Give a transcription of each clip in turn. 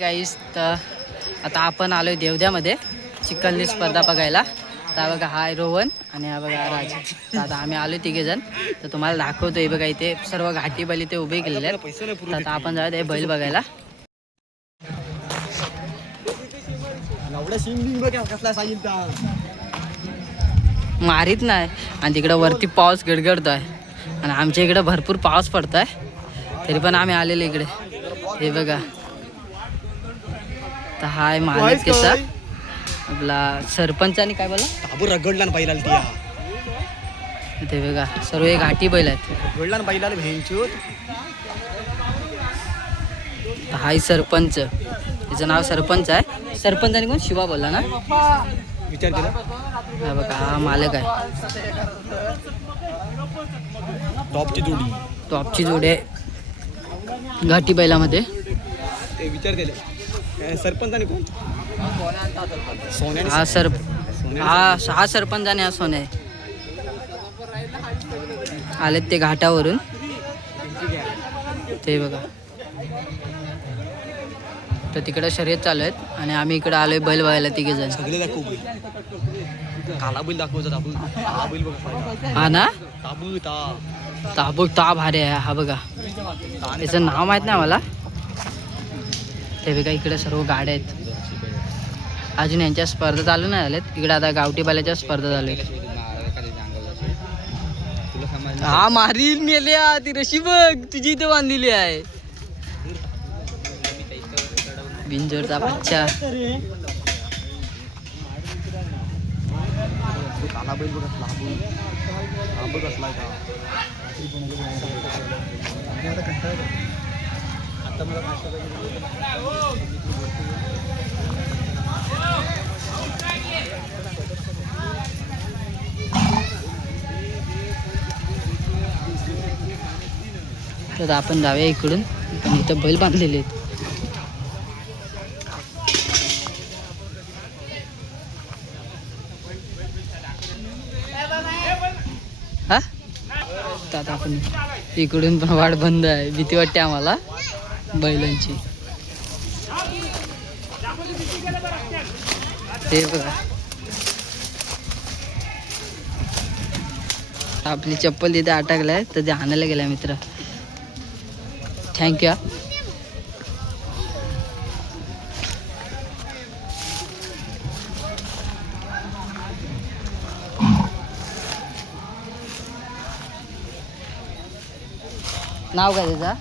गाईस, तर आता आपण आलोय देवद्यामध्ये चिखलनी स्पर्धा बघायला. तर बघा हा रोहन आणि हा बघा राज. तर आता आम्ही आलोय तिघे जण. तर तुम्हाला दाखवतोय बघा इथे सर्व घाटी बैल इथे उभे केलेले आहेत. तर आता आपण जाऊया ते बैल बघायला. मारीत नाही आणि तिकडं वरती पाऊस गडगडतो आहे आणि आमच्या इकडे भरपूर पाऊस पडतोय तरी पण आम्ही आलेलो इकडे. हे बघा, तर हाय मालक त्याचा आपला सरपंचानी काय बोला ताबूर रगडला ना बैलाला ती ते बघा सर्व हे घाटी बैल आहेत. रगडला ना बैलाला भेंचूत. तर हाय सरपंच, त्याचं नाव सरपंच आहे. सरपंचानी कोण शिवा बोलला ना, विचार केला. हा बघा हा मालक आहे. टॉपची जोडी, टॉपची जोडी आहे घाटी बैलामध्ये. ते विचार केले. सरपंचाने कोण सोन्याने हा हा सरपंच आणि हा सोने आलेत ते घाटावरून. ते बघा तर तिकडे शर्यत चालू आहेत आणि आम्ही इकडे आलोय बैल बघायला तिघे जण. सगळे दाखवू बैल. काला बैल दाखवचा ताबू. हा बैल बघ, हा ना ताबू ताबू ता भारी आहे. हा बघा त्याचं नाव माहित नाही मला. ते बघा इकडे सर्व गाड्या आहेत. अजून यांच्या स्पर्धा चालू नाही झाल्यात. इकडे आता गावठी बैलाच्या स्पर्धा चालू आहेत. हा मारील मेल्या ती रशी बघ तुझी इथे बांधलेली आहे. बिंजोरचा बच्चा. काला बैल बघ असला. हा बघ असला का आता मला तर आपण जाऊया इकडून. पण इथं बैल बांधलेले आहेत. हा तर आता आपण इकडून पण वाट बंद आहे. भीती वाटते आम्हाला बैलांची. ते बघा आपली चप्पल तिथे अटकलाय तर ते आणायला गेलाय मित्र. थँक्यू. नाव काय त्याचा?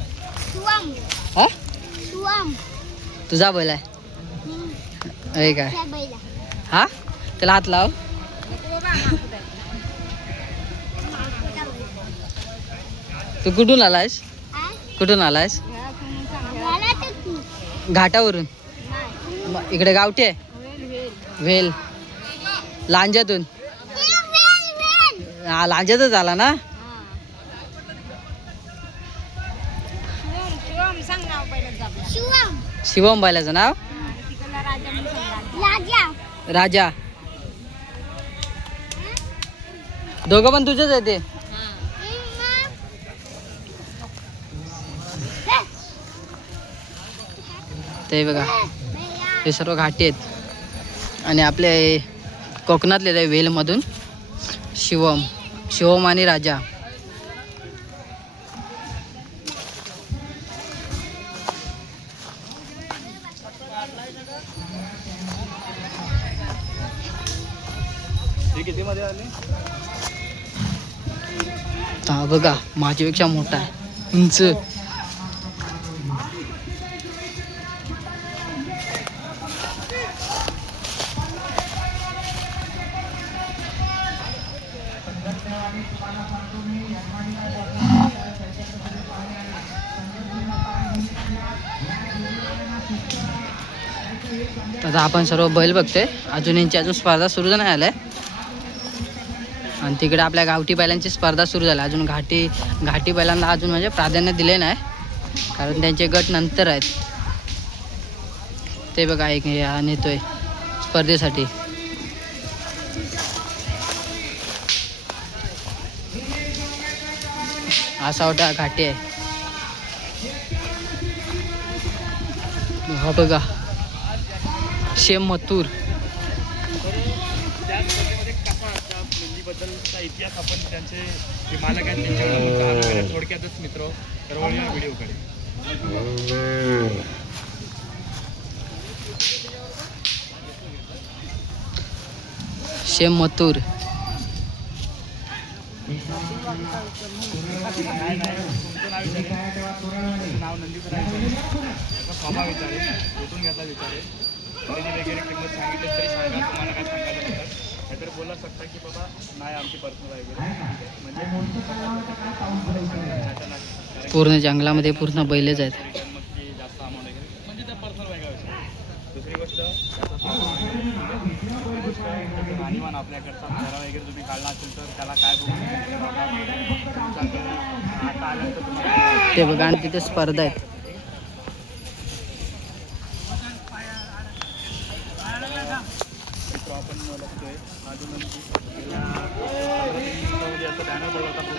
हा तुझा बैल आहे काय? हा त्याला हात लाव. तू कुठून आलायस? कुठून आलायस? घाटावरून. इकडे गावठी आहे. वेल लांजातून. हा लांजातच आला ना. शिवम बैलाचं नाव राजा. दोघं पण तुझेच आहे ते. ते बघा हे सर्व घाटी आहेत आणि आपले कोकणातले वेलमधून शिवम आणि राजा. हा बघा माझ्यापेक्षा मोठा आहे, उंच. आता आपण सर्व बैल बघतोय. अजून यांची स्पर्धा सुरू नाही आल्या आणि तिकडे आपल्या गावठी बैलांची स्पर्धा सुरू झाली. अजून घाटी बैलांना अजून म्हणजे प्राधान्य दिले नाही कारण त्यांचे गट नंतर आहेत. ते बघा एक नेतोय स्पर्धेसाठी. असा मोठा घाटी आहे. हा बघा शेम मथुर. त्याच स्पर्धेमध्ये कसा त्या नंदीबद्दलचा इतिहास आपण त्यांचे जे मालक आहेत त्यांच्याकडून थोडक्यातच मित्र तर वळूया व्हिडिओकडे. शेम मथुर. नाव नंदीचं राहायचं त्याचा फॉर्मा विचारेल कुठून घेतला विचारेल खरेदी वगैरे किंमत सांगितली तरी सांगा तुम्हाला काय सांगायला होतं नाहीतर बोला शकता की बाबा नाही आमची पर्सनल वगैरे म्हणजे पूर्ण जंगलामध्ये पूर्ण बैलेच आहेत. मग ती जास्त अमाऊंट वगैरे म्हणजे त्या पर्सनल वेगळा विषय. दुसरी गोष्ट राहणीमान आपल्याकडचा घरा वगैरे तुम्ही काढला असेल तर त्याला काय बघून आता आल्यानंतर तुम्हाला ते बघा आणि तिथे स्पर्धा आहेत. आपण बघतोय अजून असं बॅनर बोलवता तर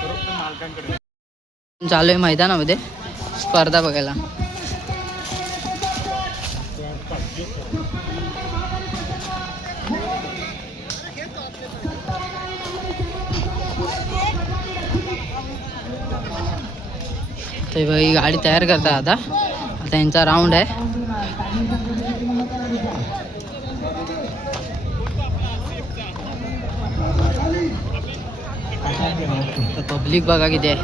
खरोखर मालकांकडे चालू आहे मैदानामध्ये स्पर्धा बघायला. ते बघा ही गाडी तयार करतात आता यांचा राऊंड आहे. पब्लिक बघा किती आहे.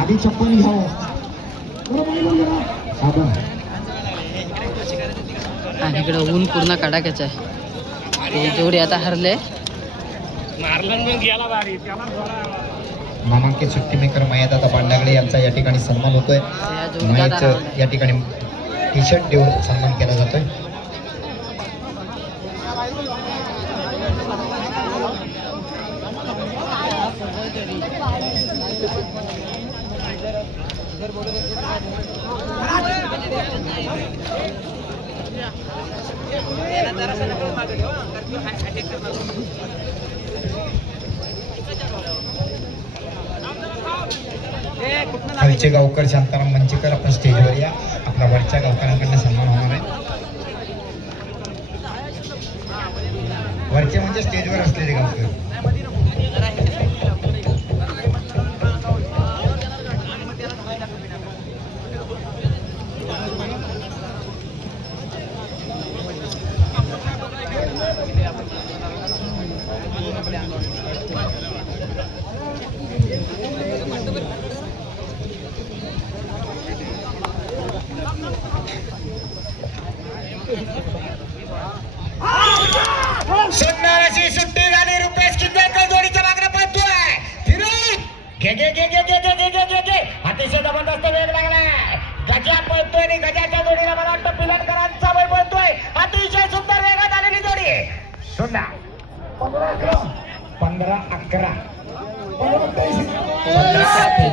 आधी 56 घ्यावं आणि इकडं ऊन पूर्ण कडाक्याचं आहे. ते जेवढे आता हरले नामांकित सुट्टी मेकर मयदादा पांडागळे यांचा या ठिकाणी सन्मान होतोय. मयच या ठिकाणी टी शर्ट देऊन सन्मान केला जातोय. खालचे गावकर शांताराम मंचेकर आपण स्टेजवर या. आपल्या वरच्या गावकऱ्यांकडनं सन्मान होणार आहे. वरचे म्हणजे स्टेजवर असलेले गावकर. सुंदर सुट्टी झाली. रुपेश किंजळकर जोडीच्या मागणं पळतोय. फिरून घे घे घे घे घे घे घे घे घे घे. अतिशय जबरदस्त वेग लागलाय. गजा पळतोय आणि गजाच्या जोडीला मला वाटतं पिलनकरांचा बैल पळतोय. अतिशय सुंदर वेगात आलेली जोडी. सुंदर 15-11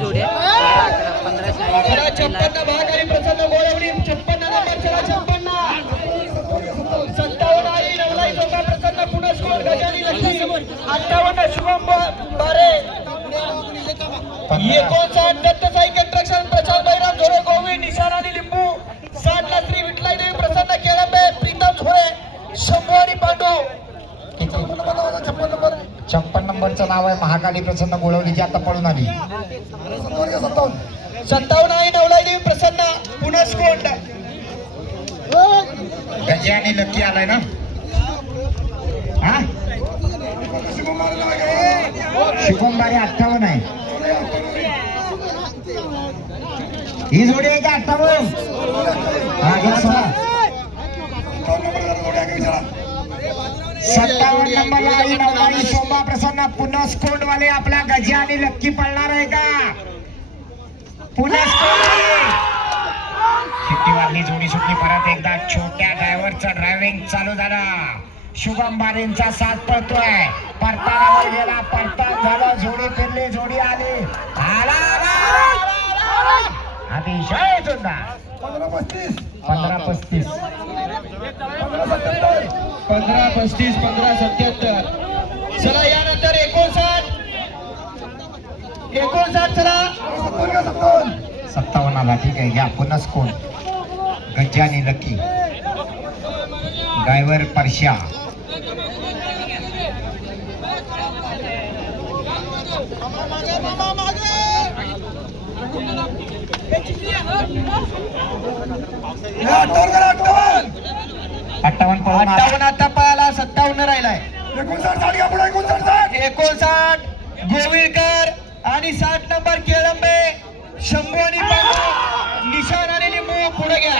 जोडी आहे. 56 भाग आणि प्रसन्न गोळवडी 56 नंबर चला 56 57 आणि नवलाई जोगा प्रसन्न पुनस्कोट गजानी लक्ष्मी 58 शुभम बारे 59 दत्तसाई कंस्ट्रक्शन प्रचार बैराम झोळे गोवी निशाण आणि लिंबू 60 ला श्री विठलाई देवी प्रसन्न केळंबे प्रीतम झोळे 100 आणि पांडू 56 नंबरचं नाव आहे महाकाली प्रसन्न गोळवलीची आता पळून आली. 57 आणि नवलाई देवी प्रसन्न पुनस्कोट गजा आणि लक्की आलाय ना. हा शुभम बारे 58 आहे. ही जोडी आहे का 58? हा घ्या सोडा. 57 नंबरला आई नवलाई शोभा प्रसन्न पुनस्कोट वाले आपल्या गजा आणि लक्की पळणार आहे का? पुनस्कोट शिट्टी वाजली. जोडी सुटली. परत एकदा छोट्या ड्रायव्हरचा ड्रायव्हिंग चालू झाला. शुभम बारेंचा साथ पळतोय. परतानावर गेला. परतान झाला. जोडी फिरली. जोडी आली. अतिशय सुंदर 15-35 15-35 15-77 चला यानंतर 59 59 चला 57 आला. ठीक आहे घ्या. पुन्हाच कोण गज्जा आणि लकी ड्रायव्हर परश्या. अठ्ठावन्न 58 आता पळाला. 57 राहिलाय. 59 गोविलकर आणि 60 नंबर केळंबे शंभू आणि पांडू निशाण आणि लिंबू पुढे घ्या.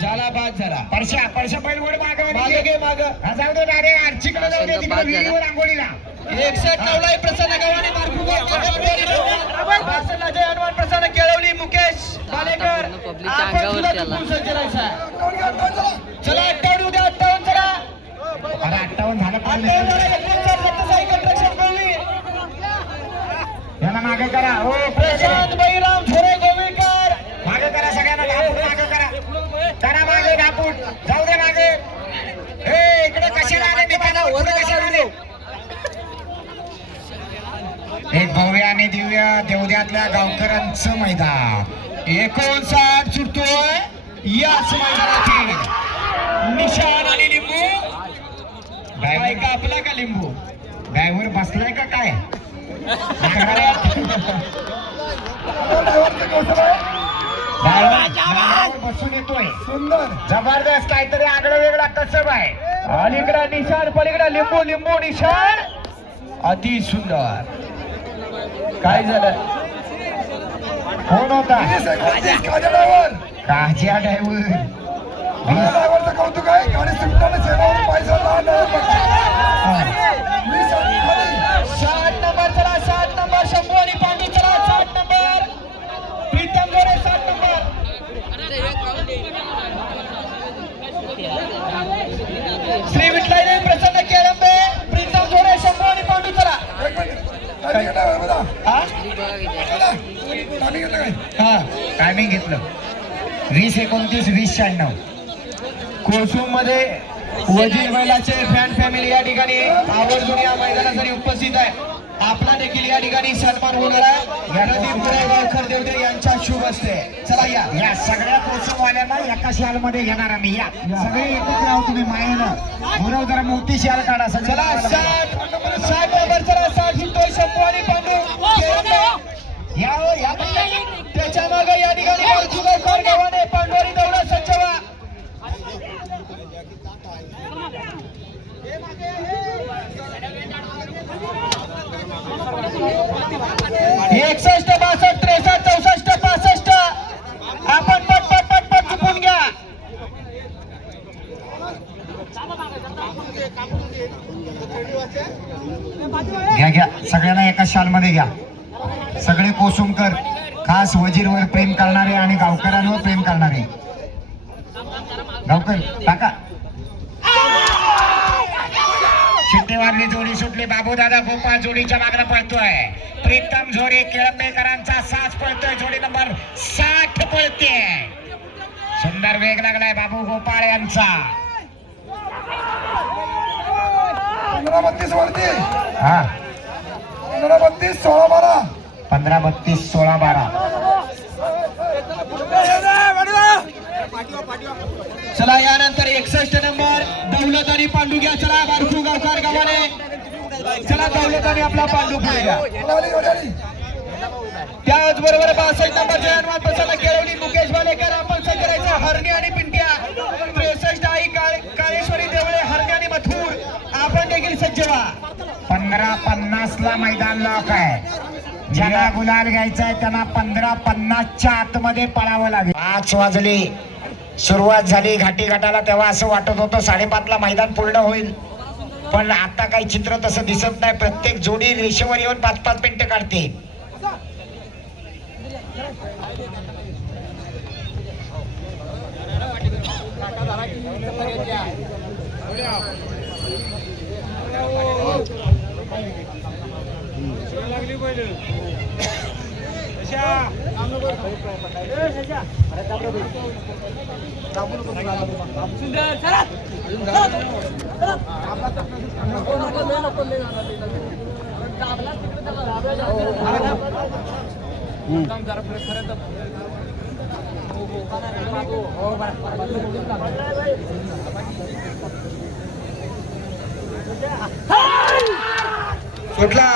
झाला बाद झाला. परशा बैल वर मागे घे माग जाऊ दे रे. आरचीकडे जाऊ दे. तिकडे विहिरीवर आंघोळीला 61 लावलाय. प्रसन्न गव्हाणे बासला जय हनुमान. प्रसन्न केळवली मुकेश बालेकर. पब्लिकच्या अंगावरती आला. चला 58 उद्या 58 चला. अरे 58 झालं. 59 सायकल रक्षण कोहली यांना मागे करा. हो प्रशांत बळीराम झोरे गोविलकर मागे करा. सगळ्यांना धापूट मागे करा. करा मागे धापूट. जाऊ दे मागे. हे इकडे कशाला आले? मित्रांनो वर कशाला आले? एक भव्य आणि दिव्य देवद्यातल्या गावकऱ्यांचं मैदान 59 सुटतोय. याच मैदानातील निशाण आणि लिंबू. ड्रायव्हर का आपला का लिंबू? ड्रायव्हर बसलाय का काय? बसून येतोय. सुंदर जबरदस्त काहीतरी आगळं वेगळा कसब आहे. अलीकडा निशाण पलीकडा लिंबू. लिंबू निशाण अति सुंदर. काय झालं? कोण होता? काज्या ड्रायव्हर. कौतुक आहे. गाडी सुटताना सेवावरून पैसा 60 नंबर चला. 60 नंबर शंभू आणि पांडू चला. 60 नंबर प्रीतम गोरे. 60 नंबर श्री विठ्ठल प्रसन्न केळंबे. प्रीतम गोरे शंभू आणि पांडू चला. टायमिंग घेतलं 20:29 20:96. कोसुम मध्ये वजीर बैलाचे फॅन फॅमिली या ठिकाणी आवर्जून या मैदानासाठी उपस्थित आहे. आपला देखील या ठिकाणी सन्मान होणार आहे. गावकर देवते यांच्या शुभ असते. चला या सगळ्या कोसुम वाल्यांना एका शाल मध्ये घेणार आम्ही. या सगळे एकत्र आहोत. तुम्ही मायेनं गुरव जरा मोठी शाल काढा. चला 60 नंबर चला. 60 हिंदोय शंभू आणि पांडू या त्याच्या मागे या ठिकाणी गावाने पांडवरी दौडा सज्जवा. 61 62 63 64 65. आपण पट चुकून घ्या. घ्या सगळ्यांना एका शाल मध्ये घ्या. सगळे कोसुमकर खास वजीरवर प्रेम करणारे आणि गावकऱ्यांवर प्रेम करणारे. गावकर टाका. शिट्टेवारली जोडी सुटली. बाबूदादा गोपाळ जोडीच्या मागणं पळतोय. प्रीतम झोरे केळंबेकरांचा 6 पळतोय. जोडी नंबर 60 पळते. सुंदर वेग लागलाय बाबू गोपाळ यांचा. 15-32 वरती. हा 15-32 16-12. 15-32 16-12. चला यानंतर 61 नंबर दौलत आणि पांडू घ्या. चला बारकू गावकार गावाने. चला दौलत आणि आपला पांडू पुढे घ्या. त्याचबरोबर 62 नंबर जयनवाद बसायला केळवली मुकेश बालेकर. आपण करायचं हरणी आणि पिंट्या. 63 आई काळेश्वरी देवळे हरणी आणि मथुर. आपण देखील सज्ज व्हा. 15:50 ला मैदान लॉक आहे. ज्याला गुलाल घ्यायचा आहे त्यांना 15:50च्या आतमध्ये पळावं लागेल. 5 वाजले. सुरुवात झाली घाटी घाटाला. तेव्हा असं वाटत होतं 5:30 ला मैदान पूर्ण होईल. पण आता काही चित्र तसं दिसत नाही. प्रत्येक जोडी रेषेवर येऊन 5-5 मिनिटं काढते. सुंदर सुटला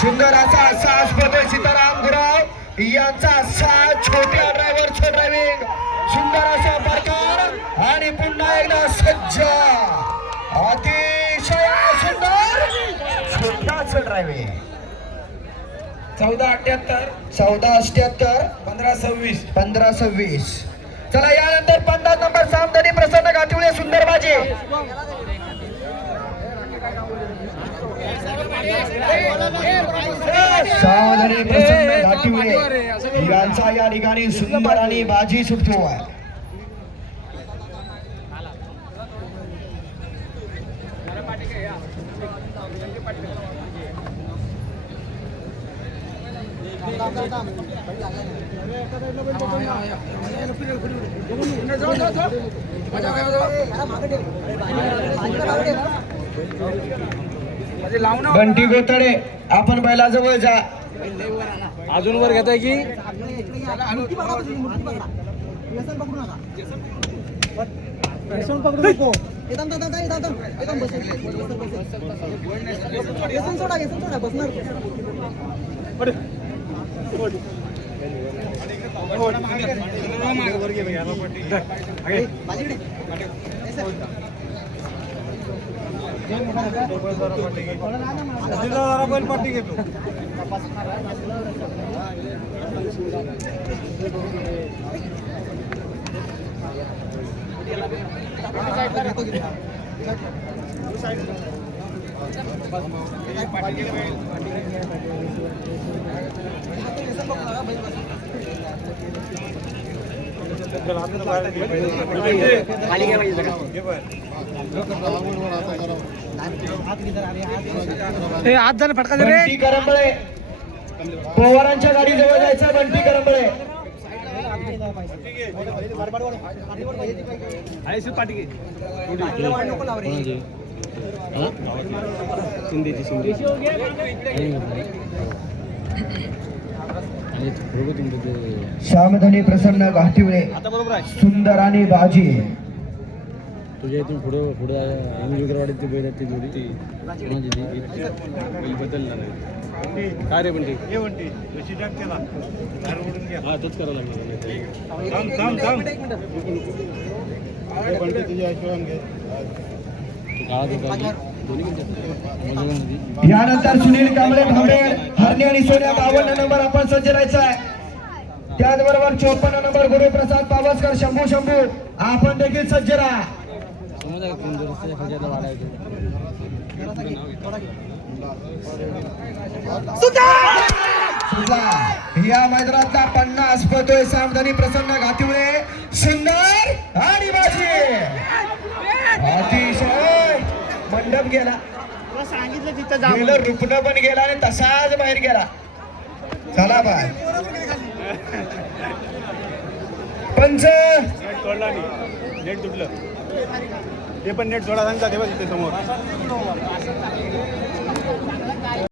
सुंदर असा सास पदे सीताराम गुराव यांचा साथ छोट्या ड्रायव्हरचं ड्रायव्हिंग सुंदर असा प्रकार आणि पुन्हा एकदा सज्ज अतिशय सुंदर छोट्याचं ड्रायव्हिंग 1478 1526 चला यानंतर 50 नंबर सामदानी प्रसन्न गाठिवळे सुंदर बाजी सावधानी प्रसन्न गाठिवळे यांचा या ठिकाणी सुंदर आणि बाजी सुटतो बंटी गोतडे आपण बैलाजवळ जा अजून वर घेताय की पट्टी घेतो आज झालं फटका बंटी करंबळे पवारांच्या गाडी जवळ जायचं बंटी करंबळे श्यामधनी प्रसन्न गाठिवळे सुंदर आणि बाजी तुझ्या इथून पुढे पुढे विक्रवाडीची बैल ती जोडी बदलला नाही काय रे म्हणते हा तोच करावं लागणार यानंतर सुनील कांबळे भांबेड हरणी आणि सोन्या 52 नंबर आपण सज्ज राहायचा आहे त्याचबरोबर 54 नंबर गुरुप्रसाद पावसकर शंभू आपण देखील सज्ज राहा या मैदानातला 50 पतोय सामदानी प्रसन्न घाटिवळे सुंदर आणि बाजी अतिशय मंडप गेला सांगितलं तिथं गेलं रुपणं पण गेला आणि तसाच बाहेर गेला चला बाय पंच नेट तोडला नाही नेट तुटलं ते पण नेट थोडा सांगता तेव्हा तिथे समोर